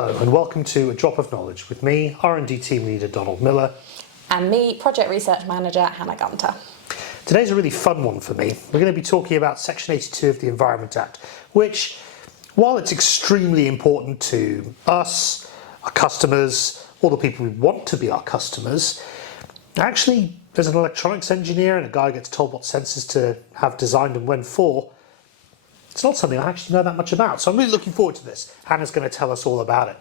Hello and welcome to A Drop of Knowledge with me, R&D Team Leader Donald Miller. And me, Project Research Manager Hannah Gunter. Today's a really fun one for me. We're going to be talking about Section 82 of the Environment Act, which, while it's extremely important to us, our customers, all the people who want to be our customers, actually there's an electronics engineer and a guy who gets told what sensors to have designed and when for. It's not something I actually know that much about, so I'm really looking forward to this. Hannah's going to tell us all about it.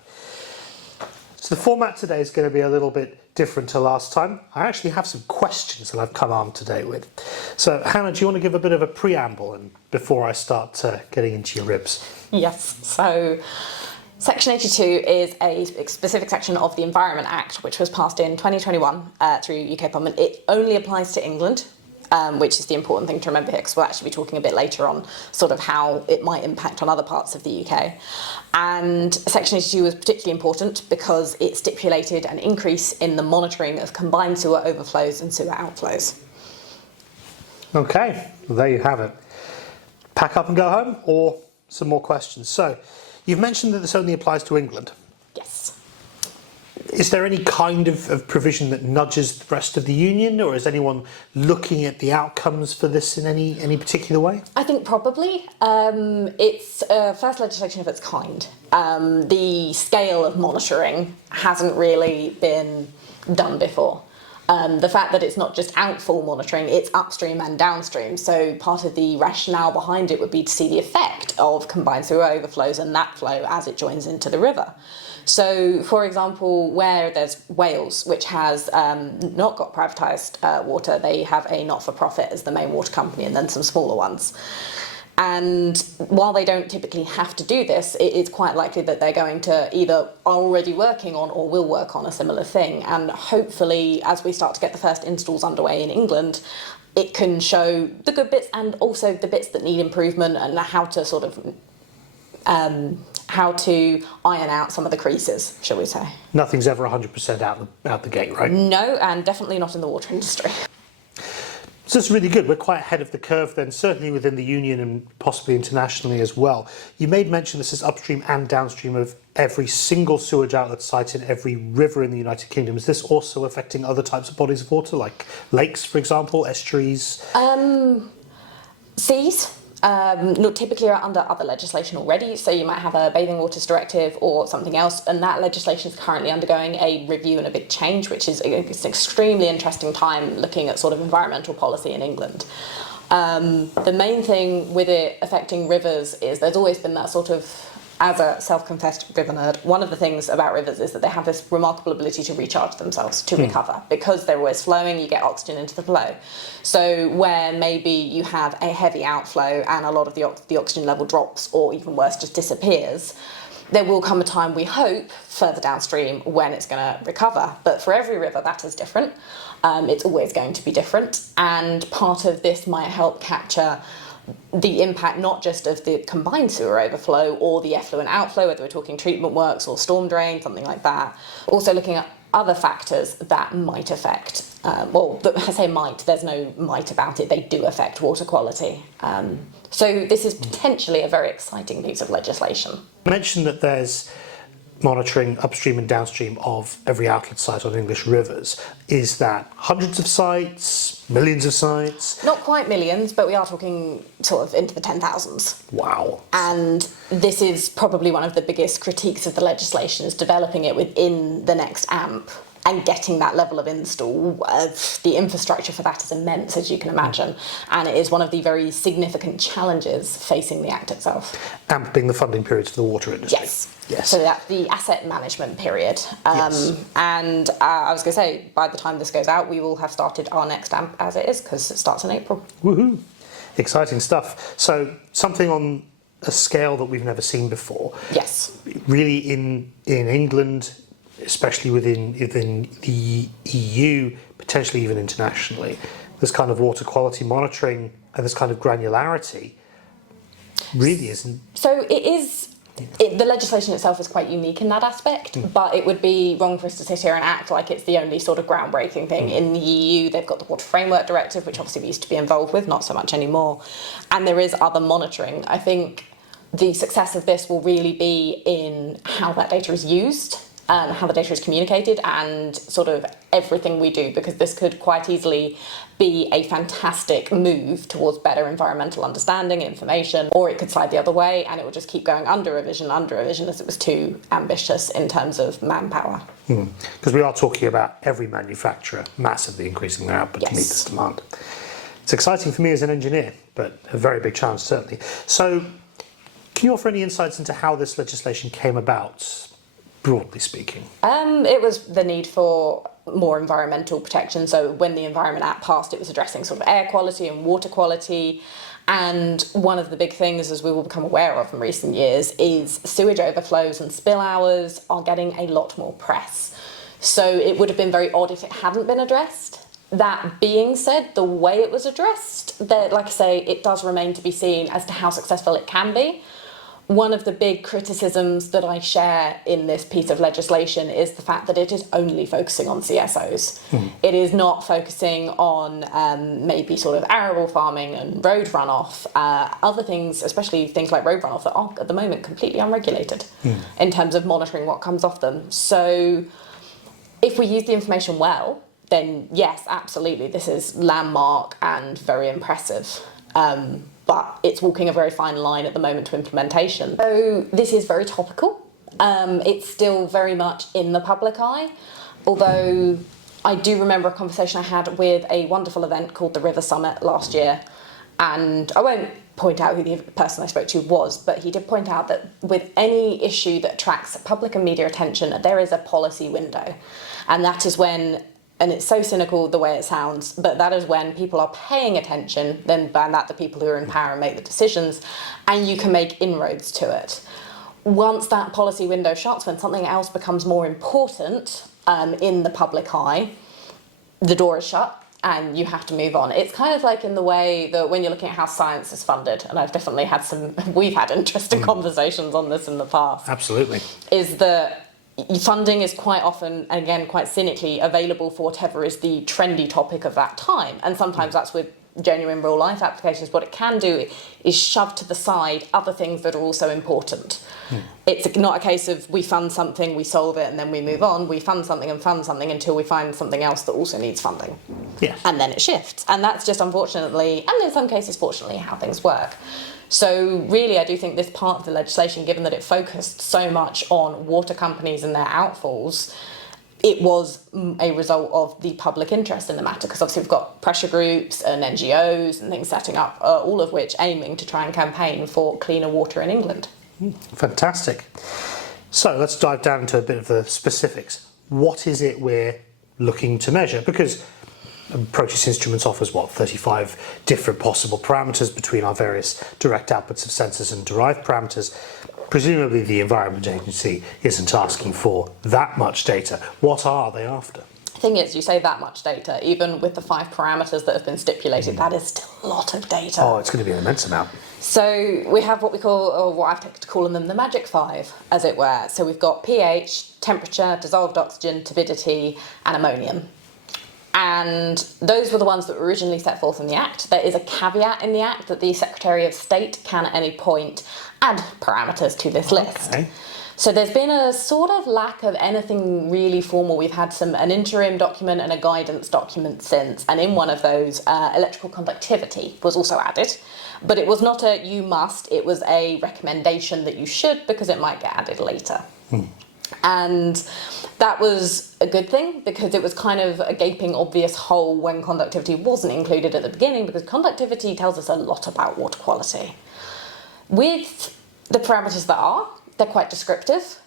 So the format today is going to be a little bit different to last time. I actually have some questions that I've come armed today with. So Hannah, do you want to give a bit of a preamble and before I start getting into your ribs? Yes, so Section 82 is a specific section of the Environment Act, which was passed in 2021 through UK Parliament. It only applies to England, which is the important thing to remember here, because we'll actually be talking a bit later on sort of how it might impact on other parts of the UK. And Section 82 was particularly important because it stipulated an increase in the monitoring of combined sewer overflows and sewer outflows. Okay, well, there you have it. Pack up and go home, or some more questions. So, you've mentioned that this only applies to England. Yes. Is there any kind of provision that nudges the rest of the Union, or is anyone looking at the outcomes for this in any particular way? I think probably. It's first legislation of its kind. The scale of monitoring hasn't really been done before. The fact that it's not just outfall monitoring, it's upstream and downstream. So part of the rationale behind it would be to see the effect of combined sewer overflows and that flow as it joins into the river. So, for example, where there's Wales, which has not got privatised water, they have a not-for-profit as the main water company and then some smaller ones. And while they don't typically have to do this, it's quite likely that they're going to either are already working on or will work on a similar thing. And hopefully, as we start to get the first installs underway in England, it can show the good bits and also the bits that need improvement and how to sort of how to iron out some of the creases, shall we say. Nothing's ever 100% out the gate, right? No, and definitely not in the water industry. So it's really good. We're quite ahead of the curve then, certainly within the Union and possibly internationally as well. You made mention this is upstream and downstream of every single sewage outlet site in every river in the United Kingdom. Is this also affecting other types of bodies of water, like lakes, for example, estuaries? Seas. Typically are under other legislation already, so you might have a bathing waters directive or something else, and that legislation is currently undergoing a review and a big change, which is it's an extremely interesting time looking at sort of environmental policy in England. The main thing with it affecting rivers is there's always been that sort of, as a self-confessed river nerd, one of the things about rivers is that they have this remarkable ability to recharge themselves, to recover. Because they're always flowing, you get oxygen into the flow. So where maybe you have a heavy outflow and a lot of the oxygen level drops, or even worse, just disappears, there will come a time, we hope, further downstream when it's going to recover. But for every river, that is different. It's always going to be different. And part of this might help capture the impact not just of the combined sewer overflow or the effluent outflow, whether we're talking treatment works or storm drain, something like that. Also looking at other factors that might affect, I say might, there's no might about it, they do affect water quality. So this is potentially a very exciting piece of legislation. You mentioned that there's monitoring upstream and downstream of every outlet site on English rivers. Is that hundreds of sites, millions of sites? Not quite millions, but we are talking sort of into the 10,000s. Wow. And this is probably one of the biggest critiques of the legislation, is developing it within the next AMP and getting that level of install. The infrastructure for that is immense, as you can imagine, and it is one of the very significant challenges facing the Act itself. AMP being the funding periods for the water industry. Yes. Yes. So that's the asset management period. Yes. And I was going to say, by the time this goes out, we will have started our next AMP as it is, because it starts in April. Woohoo! Exciting stuff. So something on a scale that we've never seen before. Yes. Really in England, especially within the EU, potentially even internationally, this kind of water quality monitoring and this kind of granularity really isn't. So it is. The legislation itself is quite unique in that aspect, but it would be wrong for us to sit here and act like it's the only sort of groundbreaking thing. In the EU, they've got the Water Framework Directive, which obviously we used to be involved with, not so much anymore, and there is other monitoring. I think the success of this will really be in how that data is used, how the data is communicated, and sort of everything we do, because this could quite easily be a fantastic move towards better environmental understanding and information, or it could slide the other way and it will just keep going under revision as it was too ambitious in terms of manpower. Because we are talking about every manufacturer massively increasing their output to meet this demand. It's exciting for me as an engineer, but a very big challenge certainly. So can you offer any insights into how this legislation came about, broadly speaking? It was the need for more environmental protection. So when the Environment Act passed, it was addressing sort of air quality and water quality. And one of the big things, as we will become aware of in recent years, is sewage overflows and spill hours are getting a lot more press. So it would have been very odd if it hadn't been addressed. That being said, the way it was addressed, like I say, it does remain to be seen as to how successful it can be. One of the big criticisms that I share in this piece of legislation is the fact that it is only focusing on CSOs. It is not focusing on maybe sort of arable farming and road runoff, other things, especially things like road runoff that are at the moment completely unregulated in terms of monitoring what comes off them. So if we use the information well, then yes, absolutely, this is landmark and very impressive. But it's walking a very fine line at the moment to implementation. So this is very topical. It's still very much in the public eye, although I do remember a conversation I had with a wonderful event called the River Summit last year, and I won't point out who the person I spoke to was, but he did point out that with any issue that attracts public and media attention, there is a policy window, and that is when, and it's so cynical the way it sounds, but that is when people are paying attention, then by that the people who are in power make the decisions, and you can make inroads to it. Once that policy window shuts, when something else becomes more important in the public eye, the door is shut and you have to move on. It's kind of like in the way that when you're looking at how science is funded, and I've definitely had we've had interesting conversations on this in the past. Absolutely. Is that funding is quite often, again, quite cynically available for whatever is the trendy topic of that time. And sometimes that's with genuine real life applications. What it can do is shove to the side other things that are also important. It's not a case of we fund something, we solve it, and then we move on. We fund something until we find something else that also needs funding. Yes. And then it shifts. And that's just unfortunately, and in some cases fortunately, how things work. So really, I do think this part of the legislation, given that it focused so much on water companies and their outfalls, it was a result of the public interest in the matter, because obviously we've got pressure groups and NGOs and things setting up, all of which aiming to try and campaign for cleaner water in England. Fantastic. So let's dive down into a bit of the specifics. What is it we're looking to measure? Because Process Instruments offers, 35 different possible parameters between our various direct outputs of sensors and derived parameters. Presumably the Environment Agency isn't asking for that much data. What are they after? The thing is, you say that much data, even with the 5 parameters that have been stipulated, that is still a lot of data. Oh, it's going to be an immense amount. So we have what we call, or what I've taken to calling them, the magic 5, as it were. So we've got pH, temperature, dissolved oxygen, turbidity, and ammonium. And those were the ones that were originally set forth in the Act. There is a caveat in the Act that the Secretary of State can at any point add parameters to this list. Okay. So there's been a sort of lack of anything really formal. We've had an interim document and a guidance document since, and in one of those, electrical conductivity was also added. But it was not a you must, it was a recommendation that you should, because it might get added later. And that was a good thing, because it was kind of a gaping obvious hole when conductivity wasn't included at the beginning, because conductivity tells us a lot about water quality. With the parameters that are, they're quite descriptive.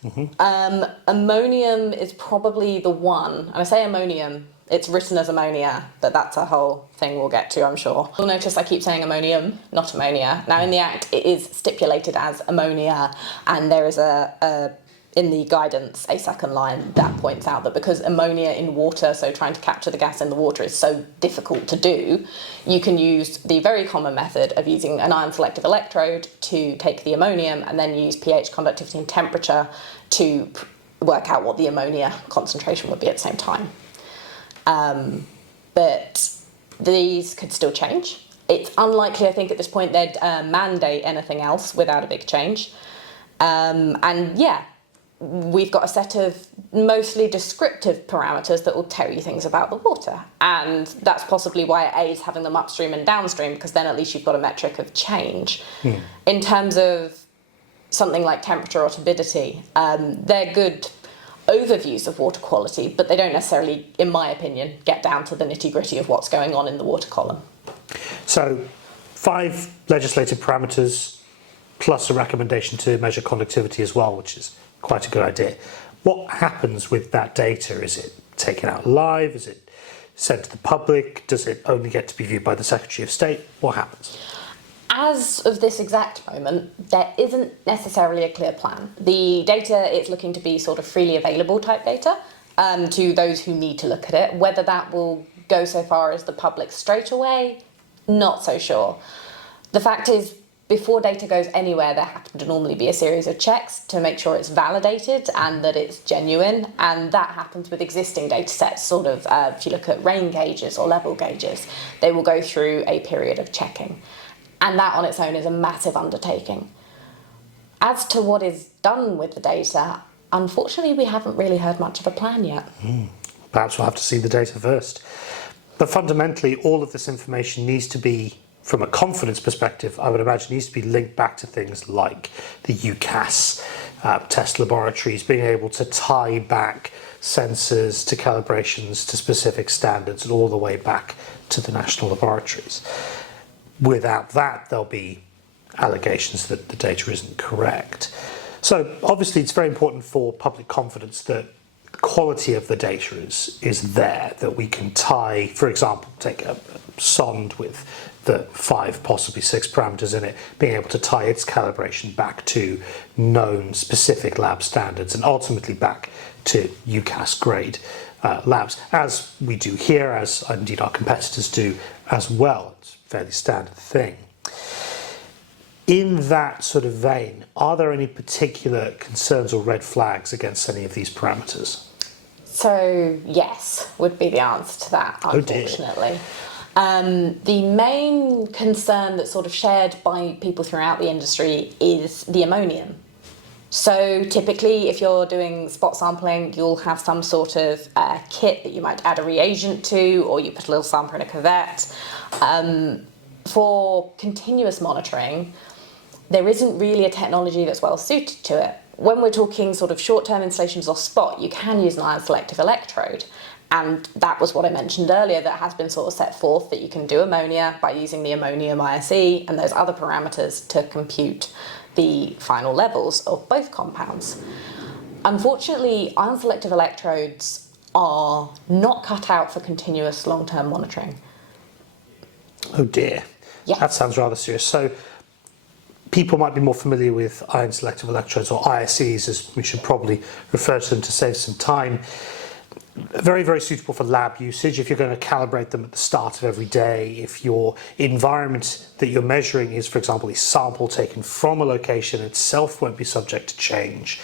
Ammonium is probably the one, and I say ammonium, it's written as ammonia, but that's a whole thing we'll get to, I'm sure. You'll notice I keep saying ammonium, not ammonia. Now in the Act it is stipulated as ammonia, and there is in the guidance, a second line that points out that because ammonia in water, so trying to capture the gas in the water, is so difficult to do, you can use the very common method of using an ion selective electrode to take the ammonium and then use pH, conductivity and temperature to work out what the ammonia concentration would be at the same time. But these could still change. It's unlikely, I think, at this point they'd mandate anything else without a big change. And yeah, we've got a set of mostly descriptive parameters that will tell you things about the water. And that's possibly why A is having them upstream and downstream, because then at least you've got a metric of change. In terms of something like temperature or turbidity, they're good overviews of water quality, but they don't necessarily, in my opinion, get down to the nitty-gritty of what's going on in the water column. So 5 legislative parameters plus a recommendation to measure conductivity as well, which is quite a good idea. What happens with that data? Is it taken out live? Is it sent to the public? Does it only get to be viewed by the Secretary of State? What happens? As of this exact moment, there isn't necessarily a clear plan. The data is looking to be sort of freely available type data to those who need to look at it. Whether that will go so far as the public straight away, not so sure. The fact is, before data goes anywhere, there happen to normally be a series of checks to make sure it's validated and that it's genuine, and that happens with existing data sets, sort of, if you look at rain gauges or level gauges, they will go through a period of checking. And that on its own is a massive undertaking. As to what is done with the data, unfortunately we haven't really heard much of a plan yet. Perhaps we'll have to see the data first. But fundamentally, all of this information needs to be, from a confidence perspective, I would imagine needs to be linked back to things like the UCAS test laboratories, being able to tie back sensors to calibrations to specific standards and all the way back to the national laboratories. Without that, there'll be allegations that the data isn't correct. So obviously it's very important for public confidence that the quality of the data is there, that we can tie, for example, take a sonde with the 5, possibly 6 parameters in it, being able to tie its calibration back to known specific lab standards and ultimately back to UCAS grade labs, as we do here, as indeed our competitors do as well. It's a fairly standard thing. In that sort of vein, are there any particular concerns or red flags against any of these parameters? So yes, would be the answer to that, unfortunately. The main concern that's sort of shared by people throughout the industry is the ammonium. So typically, if you're doing spot sampling, you'll have some sort of kit that you might add a reagent to, or you put a little sample in a cuvette. For continuous monitoring, there isn't really a technology that's well suited to it. When we're talking sort of short-term installations or spot, you can use an ion selective electrode. And that was what I mentioned earlier, that has been sort of set forth that you can do ammonia by using the ammonium ISE and those other parameters to compute the final levels of both compounds. Unfortunately, ion selective electrodes are not cut out for continuous long-term monitoring. Oh dear. Yeah. That sounds rather serious. So people might be more familiar with ion selective electrodes, or ISEs as we should probably refer to them to save some time. Very, very suitable for lab usage if you're going to calibrate them at the start of every day. If your environment that you're measuring is, for example, a sample taken from a location itself won't be subject to change.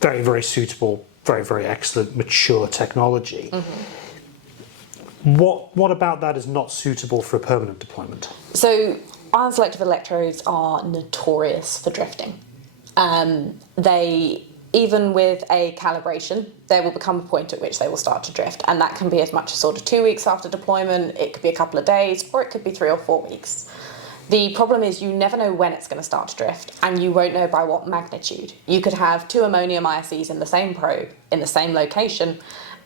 Very, very suitable, very, very excellent, mature technology. What about that is not suitable for a permanent deployment? So ion selective electrodes are notorious for drifting. Even with a calibration, there will become a point at which they will start to drift, and that can be as much as sort of 2 weeks after deployment, it could be a couple of days, or it could be 3 or 4 weeks. The problem is you never know when it's going to start to drift, and you won't know by what magnitude. You could have 2 ammonium ISEs in the same probe, in the same location,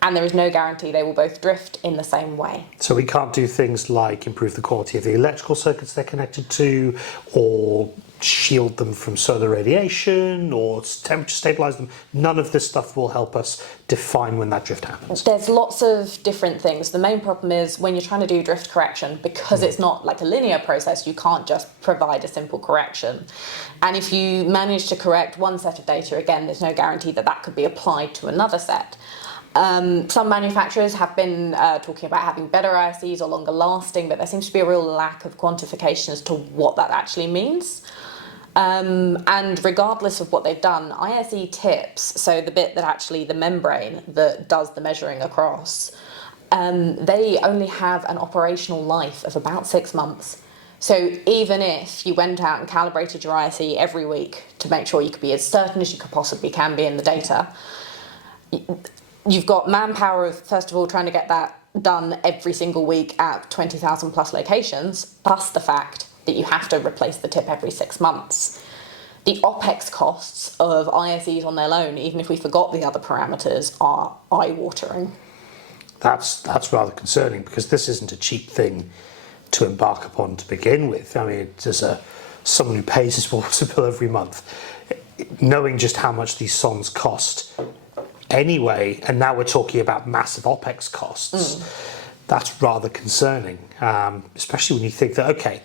and there is no guarantee they will both drift in the same way. So we can't do things like improve the quality of the electrical circuits they're connected to, or shield them from solar radiation, or temperature stabilize them. None of this stuff will help us define when that drift happens. There's lots of different things. The main problem is when you're trying to do drift correction, because it's not like a linear process, you can't just provide a simple correction. And if you manage to correct one set of data, again, there's no guarantee that that could be applied to another set. Some manufacturers have been talking about having better ISEs or longer lasting, but there seems to be a real lack of quantification as to what that actually means. And regardless of what they've done, ISE tips, so the bit that actually, the membrane that does the measuring across, they only have an operational life of about 6 months. So even if you went out and calibrated your ISE every week to make sure you could be as certain as you could possibly can be in the data, you've got manpower of, first of all, trying to get that done every single week at 20,000 plus locations, plus the fact that you have to replace the tip every 6 months. The OPEX costs of ISEs on their own, even if we forgot the other parameters, are eye-watering. That's rather concerning, because this isn't a cheap thing to embark upon to begin with. I mean, as someone who pays his water bill every month, knowing just how much these sondes cost anyway, and now we're talking about massive OPEX costs, that's rather concerning, especially when you think that, okay,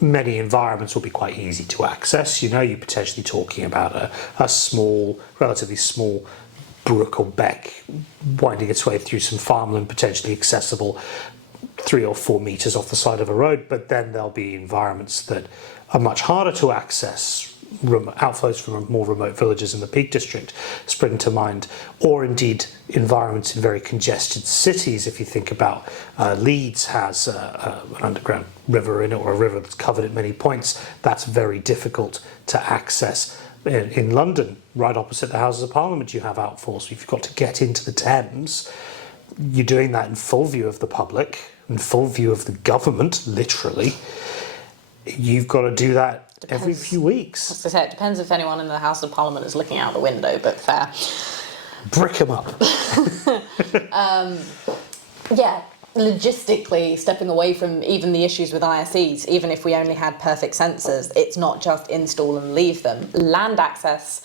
many environments will be quite easy to access. You know, you're potentially talking about a small, relatively small brook or beck winding its way through some farmland, potentially accessible 3 or 4 meters off the side of a road, but then there'll be environments that are much harder to access, outflows from more remote villages in the Peak District spring to mind, or indeed environments in very congested cities. If you think about Leeds has an underground river in it, or a river that's covered at many points, that's very difficult to access. In London, right opposite the Houses of Parliament, you have outfalls. If you've got to get into the Thames, you're doing that in full view of the public, in full view of the government, literally. You've got to do that every few weeks. As I say, it depends if anyone in the House of Parliament is looking out the window, but fair. Brick them up. Yeah, logistically, stepping away from even the issues with ISEs, even if we only had perfect sensors, it's not just install and leave them. Land access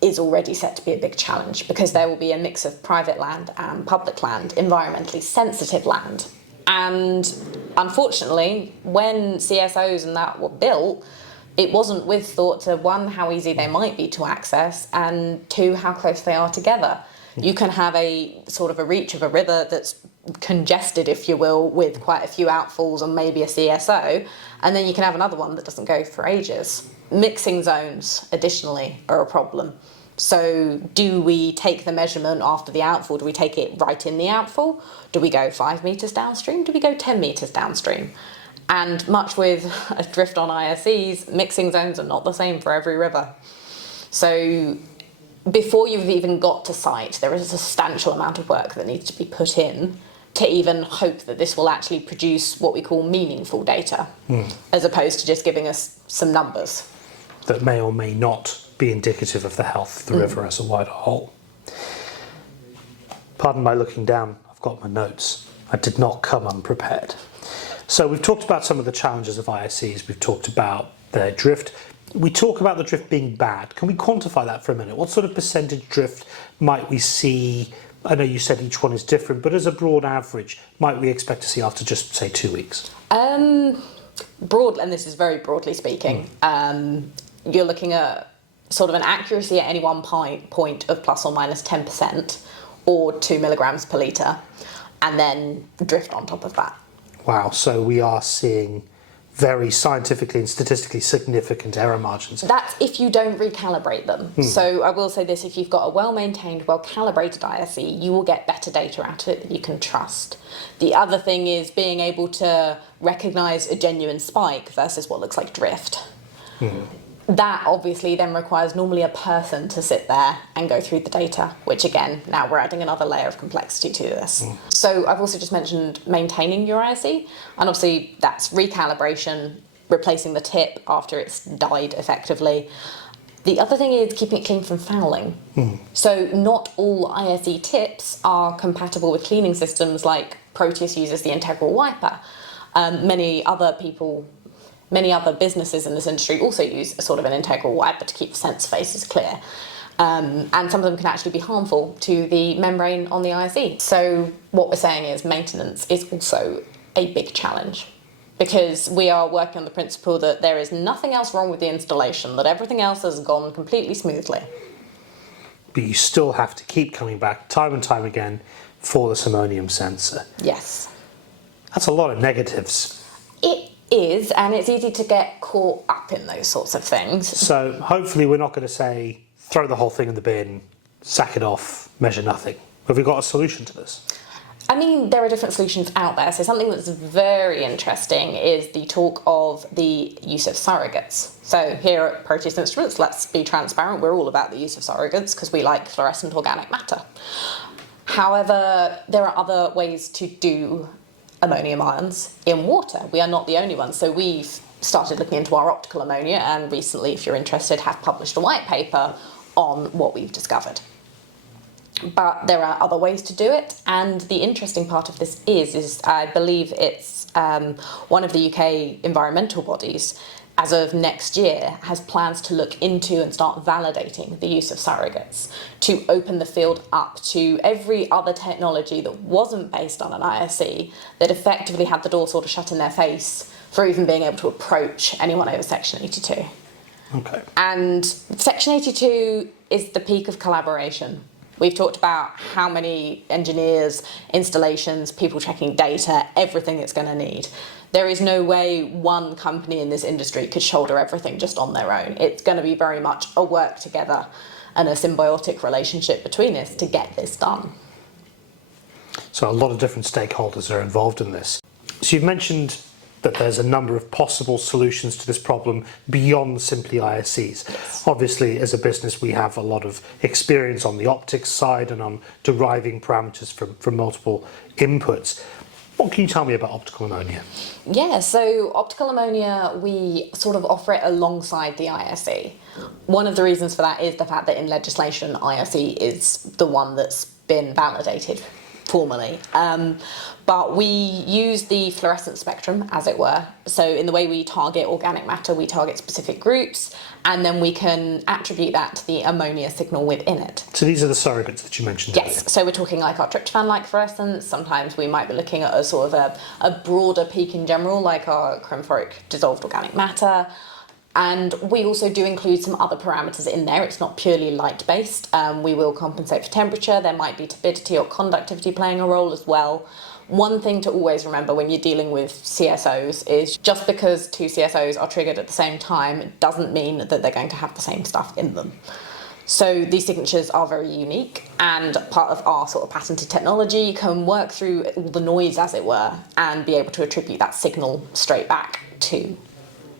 is already set to be a big challenge, because there will be a mix of private land and public land, environmentally sensitive land. And unfortunately, when CSOs and that were built, it wasn't with thought to, one, how easy they might be to access, and two, how close they are together. You can have a sort of a reach of a river that's congested, if you will, with quite a few outfalls and maybe a CSO, and then you can have another one that doesn't go for ages. Mixing zones, additionally, are a problem. So do we take the measurement after the outfall? Do we take it right in the outfall? Do we go 5 meters downstream? Do we go 10 meters downstream? And much with a drift on ISEs, mixing zones are not the same for every river. So before you've even got to site, there is a substantial amount of work that needs to be put in to even hope that this will actually produce what we call meaningful data, as opposed to just giving us some numbers. That may or may not be indicative of the health of the river as a wider whole. Pardon my looking down, I've got my notes. I did not come unprepared. So we've talked about some of the challenges of ISEs, we've talked about their drift. We talk about the drift being bad. Can we quantify that for a minute? What sort of percentage drift might we see? I know you said each one is different, but as a broad average, might we expect to see after just, say, 2 weeks? Broad, and this is very broadly speaking, you're looking at sort of an accuracy at any one point of plus or minus 10%, or 2 milligrams per litre, and then drift on top of that. Wow, so we are seeing very scientifically and statistically significant error margins. That's if you don't recalibrate them. So I will say this, if you've got a well-maintained, well-calibrated ISE, you will get better data out of it that you can trust. The other thing is being able to recognise a genuine spike versus what looks like drift. That obviously then requires normally a person to sit there and go through the data, which again, now we're adding another layer of complexity to this. So I've also just mentioned maintaining your ISE, and obviously that's recalibration, replacing the tip after it's died effectively. The other thing is keeping it clean from fouling. So not all ISE tips are compatible with cleaning systems like Proteus uses the integral wiper. Many other businesses in this industry also use a sort of an integral wiper to keep the sensor faces clear. And some of them can actually be harmful to the membrane on the ISE. So what we're saying is maintenance is also a big challenge, because we are working on the principle that there is nothing else wrong with the installation, that everything else has gone completely smoothly. But you still have to keep coming back time and time again for this ammonium sensor. Yes. That's a lot of negatives. It is, and it's easy to get caught up in those sorts of things. So hopefully we're not going to say, throw the whole thing in the bin, sack it off, measure nothing. Have we got a solution to this? I mean, there are different solutions out there. So something that's very interesting is the talk of the use of surrogates. So here at Proteus Instruments, let's be transparent, we're all about the use of surrogates because we like fluorescent organic matter. However, there are other ways to do ammonium ions in water. We are not the only ones. So we've started looking into our optical ammonia, and recently, if you're interested, have published a white paper on what we've discovered. But there are other ways to do it, and the interesting part of this is I believe it's one of the UK environmental bodies, as of next year, has plans to look into and start validating the use of surrogates to open the field up to every other technology that wasn't based on an ISE, that effectively had the door sort of shut in their face for even being able to approach anyone over Section 82. Okay. And Section 82 is the peak of collaboration. We've talked about how many engineers, installations, people checking data, everything it's going to need. There is no way one company in this industry could shoulder everything just on their own. It's going to be very much a work together and a symbiotic relationship between us to get this done. So a lot of different stakeholders are involved in this. So you've mentioned that there's a number of possible solutions to this problem beyond simply ISEs. Yes. Obviously, as a business, we have a lot of experience on the optics side and on deriving parameters from multiple inputs. What can you tell me about optical ammonia? Yeah, so optical ammonia, we sort of offer it alongside the ISE. One of the reasons for that is the fact that in legislation, ISE is the one that's been validated formally. But we use the fluorescent spectrum, as it were. So in the way we target organic matter, we target specific groups, and then we can attribute that to the ammonia signal within it. So these are the surrogates that you mentioned Yes, earlier. so we're talking like our tryptophan-like fluorescence. Sometimes we might be looking at a sort of a broader peak in general, like our chromophoric dissolved organic matter. And we also do include some other parameters in there. It's not purely light-based. We will compensate for temperature. There might be turbidity or conductivity playing a role as well. One thing to always remember when you're dealing with CSOs is just because two CSOs are triggered at the same time doesn't mean that they're going to have the same stuff in them. So these signatures are very unique, and part of our sort of patented technology can work through all the noise, as it were, and be able to attribute that signal straight back to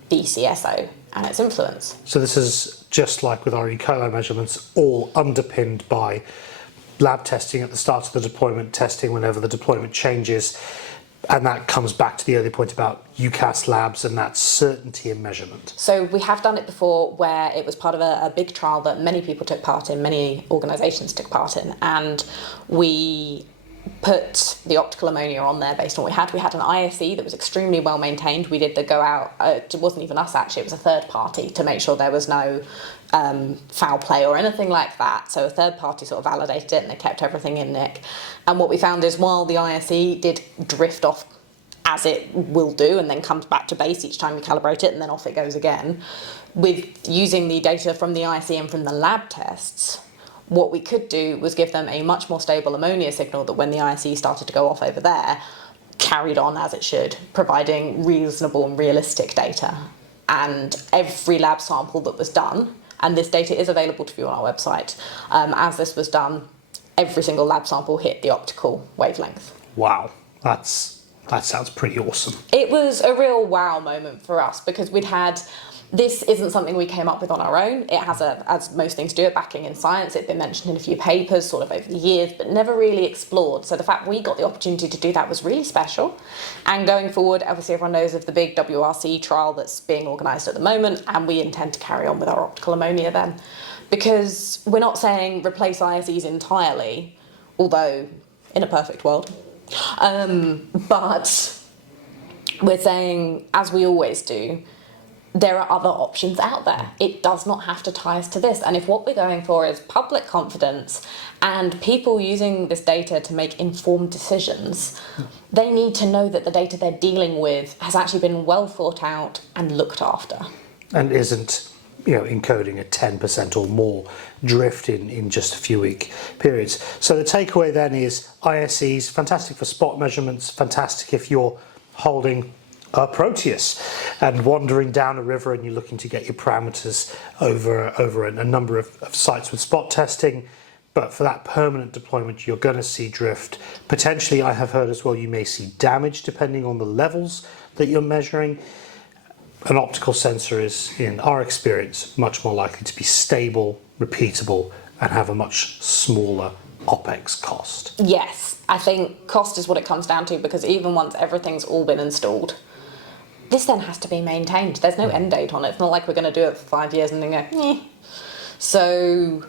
the CSO and its influence. So this is just like with our E. coli measurements, all underpinned by lab testing at the start of the deployment, testing whenever the deployment changes, and that comes back to the earlier point about UCAS labs and that certainty in measurement. So we have done it before where it was part of a big trial that many people took part in, many organisations took part in, and we put the optical ammonia on there based on what we had. We had an ISE that was extremely well maintained. We did the go out, it wasn't even us actually, it was a third party to make sure there was no foul play or anything like that. So a third party sort of validated it and they kept everything in nick. And what we found is while the ISE did drift off as it will do and then comes back to base each time you calibrate it and then off it goes again, with using the data from the ISE and from the lab tests, what we could do was give them a much more stable ammonia signal that when the ISE started to go off over there, carried on as it should, providing reasonable and realistic data. And every lab sample that was done, and this data is available to view on our website, as this was done, every single lab sample hit the optical wavelength. Wow, that sounds pretty awesome. It was a real wow moment for us because this isn't something we came up with on our own. It has, as most things do, a backing in science. It's been mentioned in a few papers sort of over the years, but never really explored. So the fact we got the opportunity to do that was really special. And going forward, obviously everyone knows of the big WRC trial that's being organised at the moment, and we intend to carry on with our optical ammonia then. Because we're not saying replace ISEs entirely, although in a perfect world. But we're saying, as we always do, there are other options out there. It does not have to tie us to this. And if what we're going for is public confidence and people using this data to make informed decisions, they need to know that the data they're dealing with has actually been well thought out and looked after. And isn't, encoding a 10% or more drift in just a few week periods. So the takeaway then is ISEs, fantastic for spot measurements, fantastic if you're holding a Proteus and wandering down a river and you're looking to get your parameters over a number of sites with spot testing. But for that permanent deployment, you're going to see drift. Potentially, I have heard as well, you may see damage depending on the levels that you're measuring. An optical sensor is, in our experience, much more likely to be stable, repeatable, and have a much smaller OPEX cost. Yes, I think cost is what it comes down to, because even once everything's all been installed, this then has to be maintained. There's no end date on it. It's not like we're going to do it for 5 years and then go, eh. So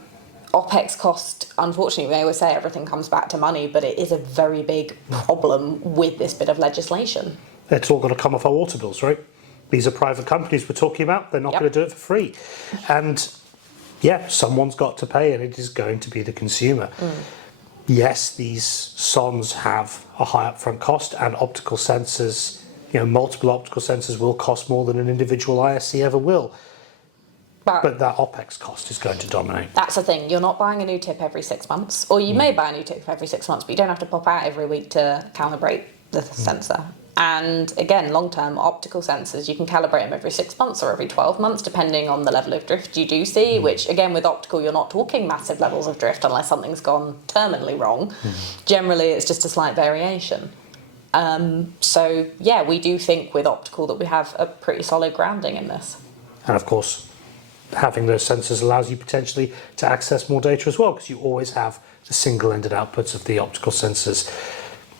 OPEX cost, unfortunately, they always say everything comes back to money, but it is a very big problem with this bit of legislation. It's all got to come off our water bills, right? These are private companies we're talking about. They're not going to do it for free. And yeah, someone's got to pay, and it is going to be the consumer. Yes, these SONs have a high upfront cost, and optical sensors, multiple optical sensors will cost more than an individual ISC ever will. But that OPEX cost is going to dominate. That's the thing. You're not buying a new tip every 6 months, or you may buy a new tip every 6 months, but you don't have to pop out every week to calibrate the sensor. And again, long-term optical sensors, you can calibrate them every 6 months or every 12 months, depending on the level of drift you do see, which again, with optical, you're not talking massive levels of drift unless something's gone terminally wrong. Generally, it's just a slight variation. So yeah, we do think with optical that we have a pretty solid grounding in this. And of course, having those sensors allows you potentially to access more data as well, because you always have the single-ended outputs of the optical sensors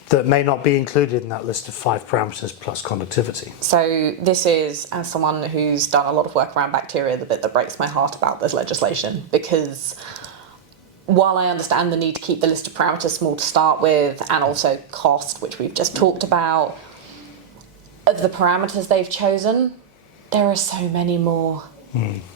that may not be included in that list of 5 parameters plus conductivity. So this is, as someone who's done a lot of work around bacteria, the bit that breaks my heart about this legislation, because while I understand the need to keep the list of parameters small to start with, and also cost, which we've just talked about, of the parameters they've chosen, there are so many more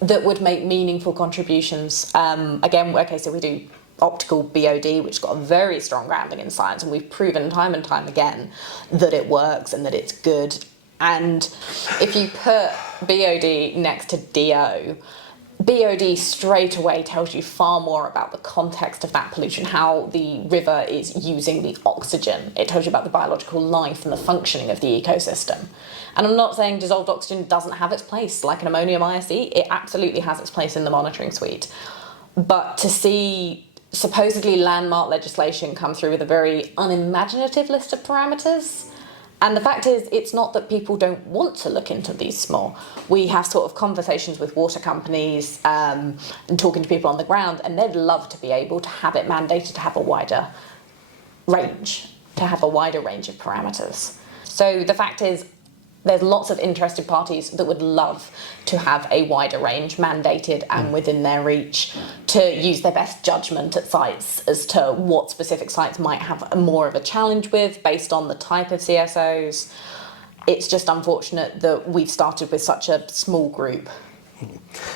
that would make meaningful contributions. Again, okay, so we do optical BOD, which has got a very strong grounding in science, and we've proven time and time again that it works and that it's good. And if you put BOD next to DO, BOD straight away tells you far more about the context of that pollution, how the river is using the oxygen. It tells you about the biological life and the functioning of the ecosystem. And I'm not saying dissolved oxygen doesn't have its place, like an ammonium ISE, it absolutely has its place in the monitoring suite. But to see supposedly landmark legislation come through with a very unimaginative list of parameters, and the fact is, it's not that people don't want to look into these more. We have sort of conversations with water companies and talking to people on the ground, and they'd love to be able to have it mandated to have a wider range, of parameters. So the fact is, there's lots of interested parties that would love to have a wider range mandated and within their reach to use their best judgment at sites as to what specific sites might have more of a challenge with based on the type of CSOs. It's just unfortunate that we've started with such a small group.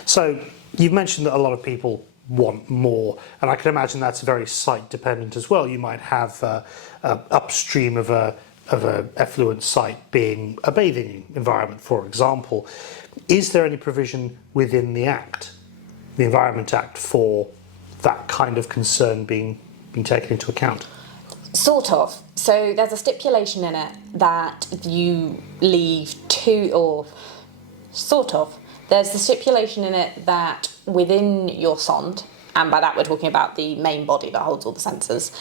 So you've mentioned that a lot of people want more, and I can imagine that's very site dependent as well. You might have upstream of a effluent site being a bathing environment, for example. Is there any provision within the Act, the Environment Act, for that kind of concern being taken into account? Sort of. So there's a stipulation in it that you leave there's the stipulation in it that within your SOND, and by that we're talking about the main body that holds all the sensors,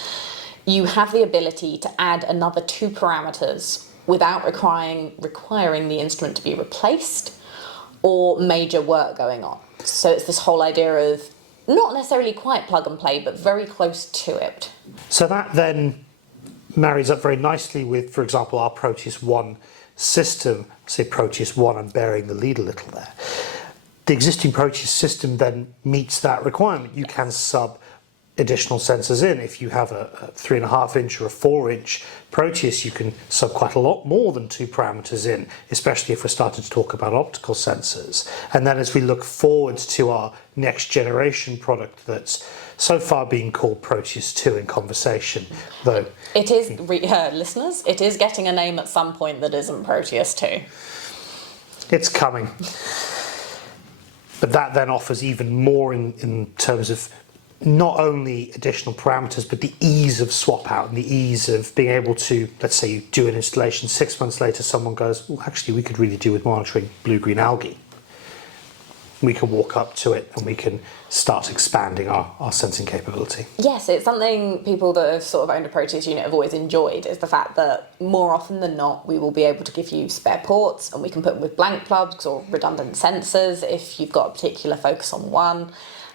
you have the ability to add another 2 parameters without requiring the instrument to be replaced or major work going on. So it's this whole idea of not necessarily quite plug and play, but very close to it. So that then marries up very nicely with, for example, our Proteus 1 system. Say Proteus 1, I'm burying the lead a little there. The existing Proteus system then meets that requirement. You can sub additional sensors in. If you have a 3.5 inch or a 4 inch Proteus, you can sub quite a lot more than 2 parameters in, especially if we're starting to talk about optical sensors. And then as we look forward to our next generation product that's so far being called Proteus 2 in conversation, though it is, listeners, it is getting a name at some point that isn't Proteus 2. It's coming. But that then offers even more in terms of not only additional parameters, but the ease of swap out and the ease of being able to, let's say you do an installation, 6 months later someone goes, well, actually we could really do with monitoring blue-green algae. we can walk up to it and we can start expanding our sensing capability. Yes, it's something people that have sort of owned a Proteus unit have always enjoyed, is the fact that more often than not we will be able to give you spare ports, and we can put them with blank plugs or redundant sensors if you've got a particular focus on one.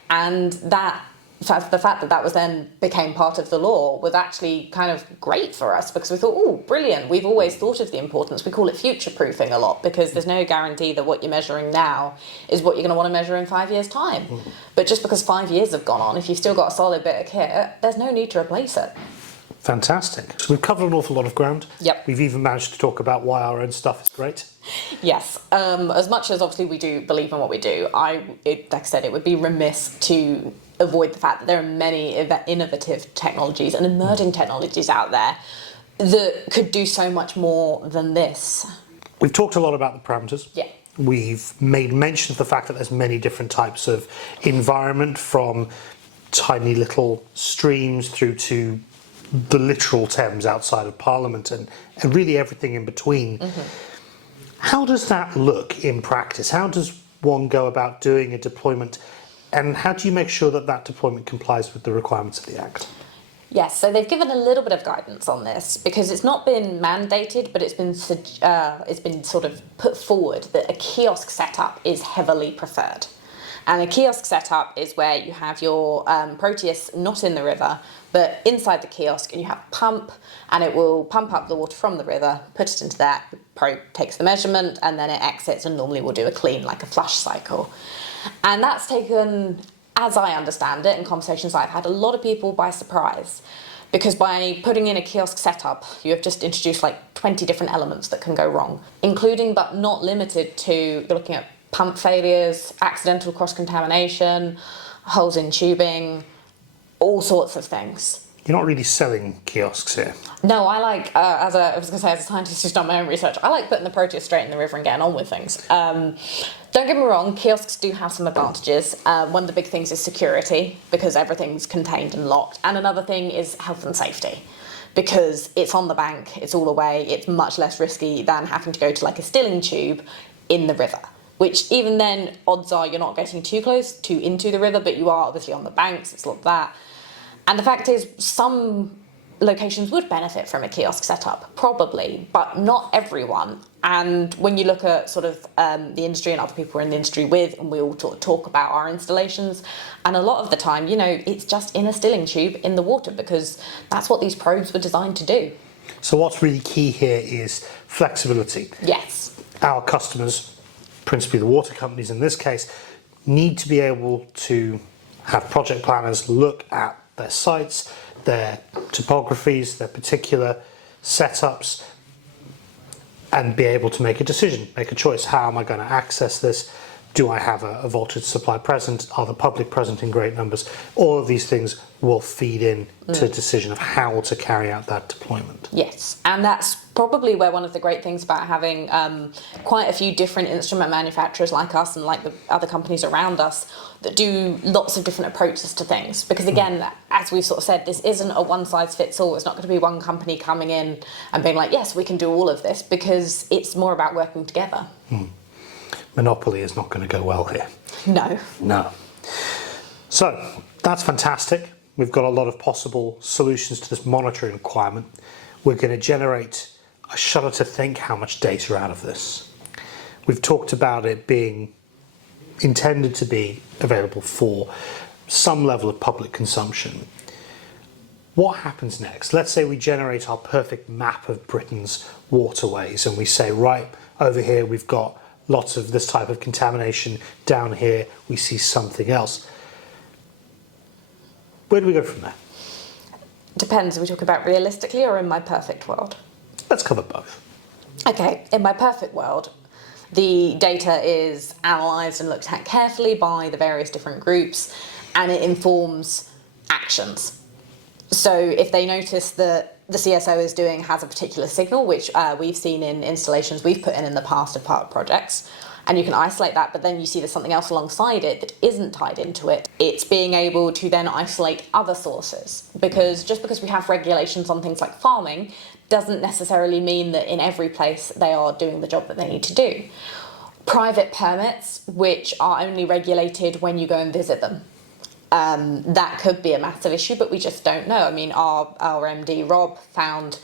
And the fact that was then became part of the law was actually kind of great for us, because we thought, oh, brilliant, we've always thought of the importance. We call it future-proofing a lot, because there's no guarantee that what you're measuring now is what you're going to want to measure in 5 years' time. But just because 5 years have gone on, if you've still got a solid bit of kit, there's no need to replace it. Fantastic. So we've covered an awful lot of ground. Yep. We've even managed to talk about why our own stuff is great. Yes. As much as obviously we do believe in what we do, like I said, it would be remiss to avoid the fact that there are many innovative technologies and emerging technologies out there that could do so much more than this. We've talked a lot about the parameters. Yeah. We've made mention of the fact that there's many different types of environment, from tiny little streams through to the literal Thames outside of Parliament, and really everything in between. How does that look in practice? How does one go about doing a deployment, and how do you make sure that that deployment complies with the requirements of the Act? Yes, so they've given a little bit of guidance on this, because it's not been mandated, but it's been sort of put forward that a kiosk setup is heavily preferred. And a kiosk setup is where you have your Proteus not in the river, but inside the kiosk, and you have a pump, and it will pump up the water from the river, put it into that, the probe takes the measurement, and then it exits, and normally will do a clean, like a flush cycle. And that's taken, as I understand it, in conversations I've had, a lot of people by surprise. Because by putting in a kiosk setup, you have just introduced like 20 different elements that can go wrong, including but not limited to, you're looking at pump failures, accidental cross-contamination, holes in tubing, all sorts of things. You're not really selling kiosks here. No, I like, as a scientist who's done my own research, I like putting the Proteus straight in the river and getting on with things. Don't get me wrong, kiosks do have some advantages. One of the big things is security, because everything's contained and locked. And another thing is health and safety, because it's on the bank, it's all away, it's much less risky than having to go to like a stilling tube in the river. Which even then, odds are you're not getting too close into the river, but you are obviously on the banks, it's like that. And the fact is, some locations would benefit from a kiosk setup, probably, but not everyone. And when you look at sort of the industry and other people we're in the industry with, and we all talk about our installations, and a lot of the time, it's just in a stilling tube in the water, because that's what these probes were designed to do. So what's really key here is flexibility. Yes. Our customers, principally the water companies in this case, need to be able to have project planners look at their sites, their topographies, their particular setups, and be able to make a decision, make a choice. How am I going to access this? Do I have a voltage supply present? Are the public present in great numbers? All of these things will feed in to a decision of how to carry out that deployment. Yes, and that's probably where one of the great things about having quite a few different instrument manufacturers like us and like the other companies around us that do lots of different approaches to things. Because again, as we've sort of said, this isn't a one-size-fits-all. It's not going to be one company coming in and being like, yes, we can do all of this, because it's more about working together. Monopoly is not going to go well here. No. So that's fantastic. We've got a lot of possible solutions to this monitoring requirement. We're going to generate a shudder to think how much data out of this. We've talked about it being intended to be available for some level of public consumption. What happens next? Let's say we generate our perfect map of Britain's waterways, and we say, right, over here we've got lots of this type of contamination, down here we see something else. Where do we go from there? Depends, are we talking about realistically or in my perfect world? Let's cover both. Okay, in my perfect world, the data is analysed and looked at carefully by the various different groups, and it informs actions. So if they notice that the CSO has a particular signal, which we've seen in installations we've put in the past of part projects, and you can isolate that, but then you see there's something else alongside it that isn't tied into it. It's being able to then isolate other sources, because just because we have regulations on things like farming doesn't necessarily mean that in every place they are doing the job that they need to do. private permits, which are only regulated when you go and visit them. That could be a massive issue, but we just don't know. I mean, our MD, Rob, found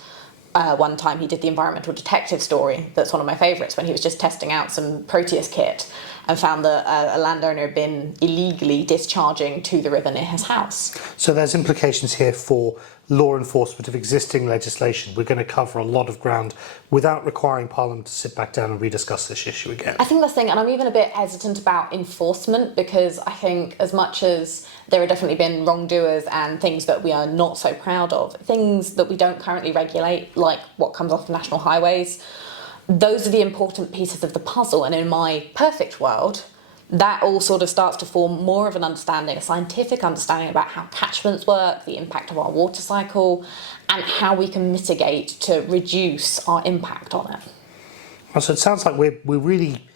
one time he did the environmental detective story. That's one of my favourites, when he was just testing out some Proteus kit and found that a landowner had been illegally discharging to the river near his house. So there's implications here for law enforcement of existing legislation. We're going to cover a lot of ground without requiring Parliament to sit back down and rediscuss this issue again. I think that's the thing, and I'm even a bit hesitant about enforcement, because I think as much as there have definitely been wrongdoers and things that we are not so proud of, things that we don't currently regulate, like what comes off national highways, those are the important pieces of the puzzle. And in my perfect world, that all sort of starts to form more of an understanding, a scientific understanding about how catchments work, the impact of our water cycle, and how we can mitigate to reduce our impact on it. Well, so it sounds like we're really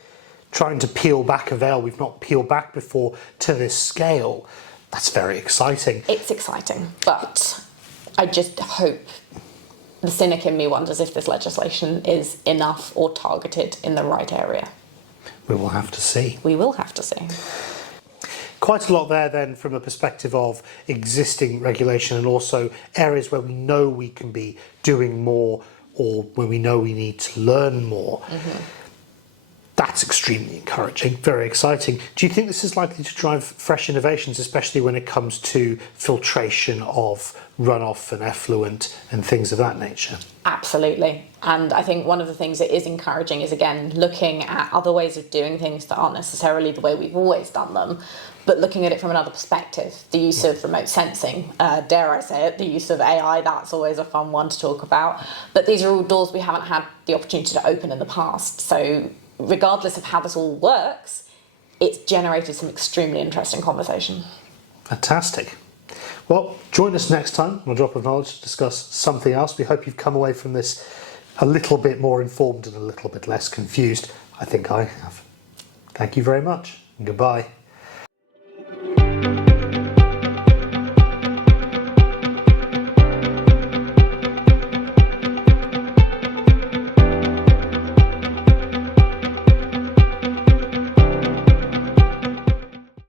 trying to peel back a veil we've not peeled back before to this scale. That's very exciting. It's exciting, but I just hope, the cynic in me wonders if this legislation is enough or targeted in the right area. We will have to see. We will have to see. Quite a lot there then from a perspective of existing regulation and also areas where we know we can be doing more or where we know we need to learn more. That's extremely encouraging, very exciting. Do you think this is likely to drive fresh innovations, especially when it comes to filtration of runoff and effluent and things of that nature? Absolutely. And I think one of the things that is encouraging is, again, looking at other ways of doing things that aren't necessarily the way we've always done them, but looking at it from another perspective. The use of remote sensing, dare I say it, the use of AI, that's always a fun one to talk about. But these are all doors we haven't had the opportunity to open in the past. So regardless of how this all works, it's generated some extremely interesting conversation. Fantastic. Well, join us next time on A Drop of Knowledge to discuss something else. We hope you've come away from this a little bit more informed and a little bit less confused. I think I have. Thank you very much and goodbye.